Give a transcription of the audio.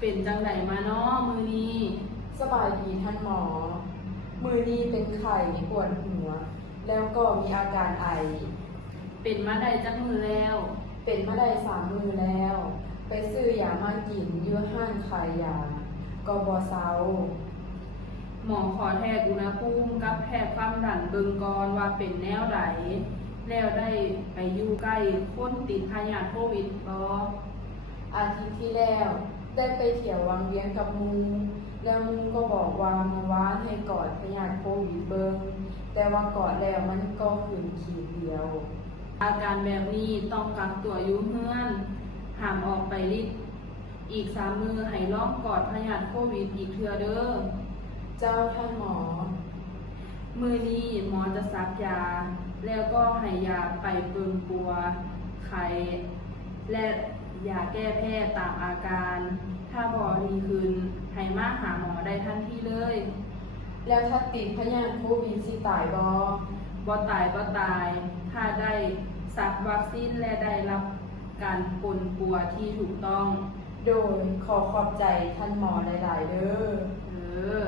เป็นจังไดมาเนาะมือนี้สบายดีท่านหมอ มือนี้เป็นไข้ปวดหัว แล้วก็มีอาการไอ เป็นมาได้จักมือแล้ว เป็นมาได้3 มือแล้ว ไปซื้อยามากินอยู่ห้างขายยาก็บ่เซา หมอขอแทกอุณหภูมิกับแพทย์ความดันเบิงกอนว่าเป็นแนวใดแล้วได้ไปอยู่ใกล้คนติดพยาธิโควิดบ่ อาทิตย์ที่แล้วได้ไปเที่ยววังเวียงกับมูแล้วมูก็บอกว่าเมื่อวานให้กอดพยาธิโควิดเบิงแต่ว่ากอดแล้วมันก็ขึ้นขีดเดียว อาการแบบนี้ต้องกักตัวอยู่เฮือนห้ามออกไปลิดอีก3 มือให้ลองกอดพยาธิโควิดอีกเทื่อเด้อ เจ้าท่านหมอ มือนี้หมอจะซักยา แล้วก็ให้ยาไปเปิงปัวไข้และยาแก้แพ้ตามอาการ ถ้าบ่ดีขึ้นให้มาหาหมอได้ทันทีเลย แล้วถ้าติดพยาธิโควิดสิตายบ่ บ่ตายบ่ตาย ถ้าได้สักวัคซีนและได้รับการปนปัวที่ถูกต้อง โดยขอขอบใจท่านหมอหลายๆเด้อ เออ